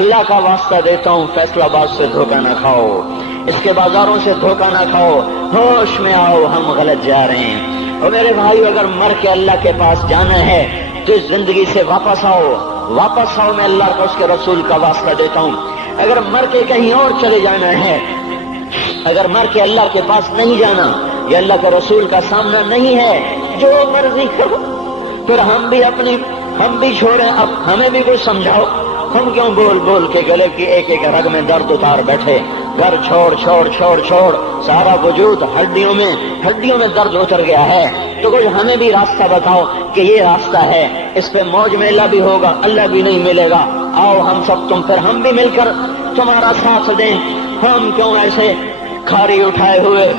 اللہ کا واسطہ دیتا ہوں فیصلہ آباد سے دھوکہ نہ کھاؤ، اس کے بازاروں سے دھوکہ نہ کھاؤ، ہوش میں آؤ، ہم غلط جا رہے ہیں۔ اور میرے بھائیو، اگر مر کے اللہ کے پاس جانا ہے تو اس زندگی سے واپس آؤ، واپس آؤ، میں اللہ کو اس کے رسول کا واسطہ دیتا ہوں۔ اگر مر کے کہیں اور چلے جانا ہے، اگر مر کے اللہ کے پاس نہیں جانا یا اللہ کے رسول کا سامنا نہیں ہے، جو مرضی کرو، پھر ہم بھی چھوڑیں، اب ہمیں بھی کچھ سمجھاؤ۔ ہم کیوں بول بول کے گلے کی ایک ایک رگ میں درد اتار بیٹھے؟ گھر چھوڑ چھوڑ چھوڑ چھوڑ، سارا وجود ہڈیوں میں درد اتر گیا ہے، تو کچھ ہمیں بھی راستہ بتاؤ کہ یہ راستہ ہے، اس پہ موج میلہ بھی ہوگا، اللہ بھی نہیں ملے گا۔ آؤ ہم سب پھر ہم بھی مل کر تمہارا ساتھ دیں۔ ہم کیوں ایسے کھاری اٹھائے ہوئے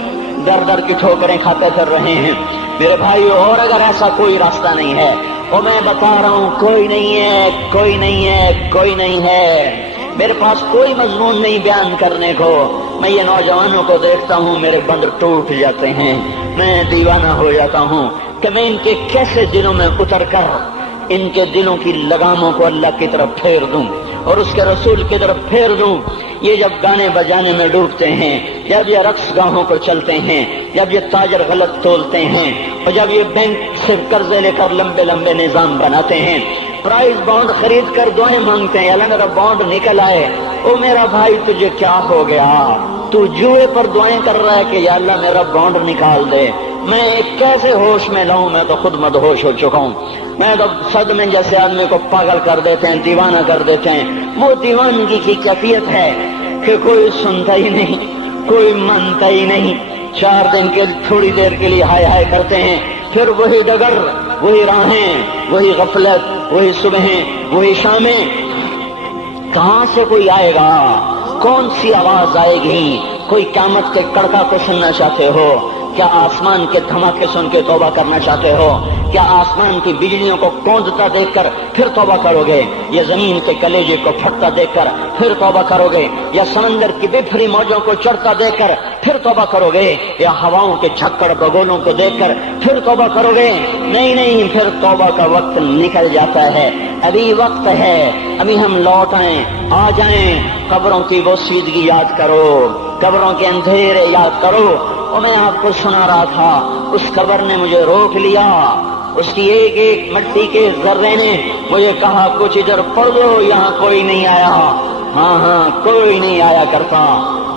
در در کی ٹھوکریں کھاتے پھر رہے ہیں؟ میرے بھائیو، اور اگر ایسا کوئی راستہ نہیں ہے، اور میں بتا رہا ہوں کوئی نہیں ہے، کوئی نہیں ہے، کوئی نہیں ہے، میرے پاس کوئی مضمون نہیں بیان کرنے کو۔ میں یہ نوجوانوں کو دیکھتا ہوں، میرے بندر ٹوٹ جاتے ہیں، میں دیوانہ ہو جاتا ہوں کہ میں ان کے کیسے دلوں میں اتر کر ان کے دلوں کی لگاموں کو اللہ کی طرف پھیر دوں اور اس کے رسول کی طرف پھیر دوں۔ یہ جب گانے بجانے میں ڈوبتے ہیں، جب یہ رقص گاہوں کو چلتے ہیں، جب یہ تاجر غلط تولتے ہیں، اور جب یہ بینک سے قرضے لے کر لمبے لمبے نظام بناتے ہیں، پرائز بانڈ خرید کر دعائیں مانگتے ہیں، اللہ میرا بانڈ نکل آئے۔ او میرا بھائی، تجھے کیا ہو گیا؟ تو جوئے پر دعائیں کر رہا ہے کہ یا اللہ میرا بانڈ نکال دے۔ میں کیسے ہوش میں لاؤں؟ میں تو خود مدہوش ہو چکا ہوں۔ میں تو صدمے جیسے آدمی کو پاگل کر دیتے ہیں، دیوانہ کر دیتے ہیں۔ وہ دیوانگی کی کیفیت ہے کہ کوئی سنتا ہی نہیں، کوئی مانتا ہی نہیں، 4 دن کے تھوڑی دیر کے لیے ہائے ہائے کرتے ہیں، پھر وہی ڈگر، وہی راہیں، وہی غفلت، وہی صبحیں، وہی شامیں۔ کہاں سے کوئی آئے گا؟ کون سی آواز آئے گی؟ کوئی قیامت کے کڑکا کو سننا چاہتے ہو؟ کیا آسمان کے دھماکے سن کے توبہ کرنا چاہتے ہو؟ کیا آسمان کی بجلیوں کو کوندتا دیکھ کر پھر توبہ کرو گے؟ یا زمین کے کلیجے کو پھٹتا دیکھ کر پھر توبہ کرو گے؟ یا سمندر کی بفری موجوں کو چڑھتا دیکھ کر پھر توبہ کرو گے؟ یا ہواؤں کے جھکڑ بگولوں کو دیکھ کر پھر توبہ کرو گے؟ نہیں نہیں، پھر توبہ کا وقت نکل جاتا ہے۔ ابھی وقت ہے، ابھی ہم لوٹ آئیں، آ جائیں۔ قبروں کی وہ سیدگی یاد کرو، قبروں کے اندھیرے یاد کرو۔ اور میں آپ کو سنا رہا تھا، اس قبر نے مجھے روک لیا، اس کی ایک ایک مٹی کے ذرے نے مجھے کہا کچھ ادھر پڑھ دو، یہاں کوئی نہیں آیا۔ ہاں، کوئی نہیں آیا کرتا،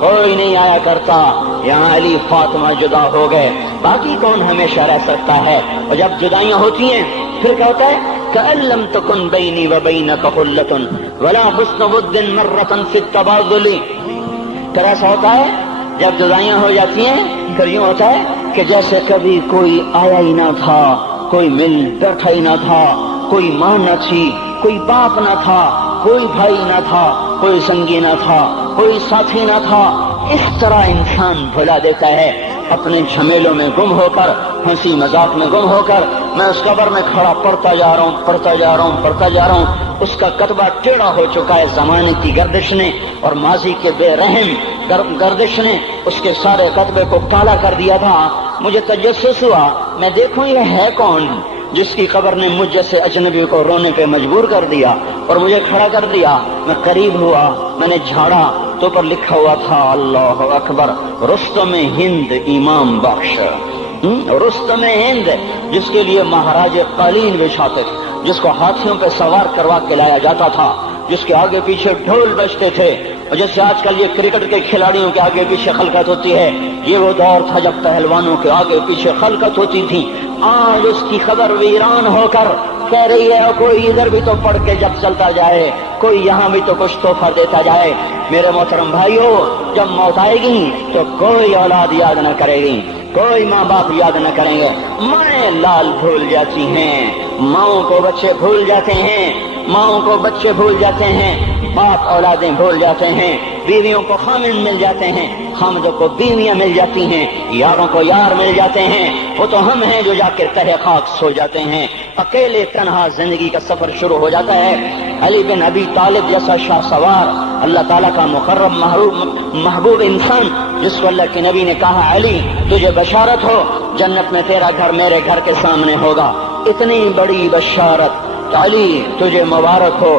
کوئی نہیں آیا کرتا۔ یہاں علی فاطمہ جدا ہو گئے، باقی کون ہمیشہ رہ سکتا ہے؟ اور جب جدائیاں ہوتی ہیں پھر کیا ہوتا ہے؟ كأن لم تكن بيني وبينك خلة ولا حسن ود مرة في التبادل۔ پھر ایسا ہوتا ہے جب جدائیاں ہو جاتی ہیں، پھر یوں ہوتا ہے کہ جیسے کبھی کوئی آیا ہی نہ تھا، کوئی مل بیٹھا ہی نہ تھا، کوئی ماں نہ تھی، کوئی باپ نہ تھا، کوئی بھائی نہ تھا، کوئی سنگی نہ تھا، کوئی ساتھی نہ تھا۔ اس طرح انسان بھلا دیتا ہے، اپنے جھمیلوں میں گم ہو کر، ہنسی مذاق میں گم ہو کر۔ میں اس قبر میں کھڑا پڑھتا جا رہا ہوں، پڑھتا جا رہا ہوں، پڑھتا جا رہا ہوں۔ اس کا کتبہ ٹیڑھا ہو چکا ہے زمانے کی گردش نے اور ماضی کے بے رحم گردش نے اس کے سارے کتبے کو کالا کر دیا تھا۔ مجھے تجسس ہوا، میں دیکھوں یہ ہے کون جس کی قبر نے مجھ جیسے اجنبی کو رونے پہ مجبور کر دیا اور مجھے کھڑا کر دیا۔ میں قریب ہوا، میں نے جھاڑا تو پر لکھا ہوا تھا اللہ اکبر، رستم ہند امام بخش۔ رستم ہند، جس کے لیے مہاراج قالین بچھاتے تھے، جس کو ہاتھیوں پہ سوار کروا کے لایا جاتا تھا، جس کے آگے پیچھے ڈھول بجتے تھے، اور جیسے آج کل یہ کرکٹ کے کھلاڑیوں کے آگے پیچھے خلقت ہوتی ہے، یہ وہ دور تھا جب پہلوانوں کے آگے پیچھے خلقت ہوتی تھی۔ آج اس کی خبر ویران ہو کر کہہ رہی ہے کوئی ادھر بھی تو پڑھ کے جب چلتا جائے، کوئی یہاں بھی تو کچھ تحفہ دیتا جائے۔ میرے محترم بھائیوں، جب موت آئے گی تو کوئی اولاد یاد نہ کرے گی، کوئی ماں باپ یاد نہ کریں گے۔ مائیں لال بھول جاتی ہیں، ماؤں کو بچے بھول جاتے ہیں، ماؤں کو بچے بھول جاتے ہیں، باپ اولادیں بھول جاتے ہیں، بیویوں کو خامن مل جاتے ہیں، خامدوں کو بیویاں مل جاتی ہیں، یاروں کو یار مل جاتے ہیں۔ وہ تو ہم ہیں جو جا کے تہہ خاک سو جاتے ہیں، اکیلے تنہا زندگی کا سفر شروع ہو جاتا ہے۔ علی بن ابی طالب جیسا شاہ سوار، اللہ تعالیٰ کا مقرب محبوب انسان، جس کو اللہ کے نبی نے کہا علی تجھے بشارت ہو، جنت میں تیرا گھر میرے گھر کے سامنے ہوگا۔ اتنی بڑی بشارت، علی تجھے مبارک ہو،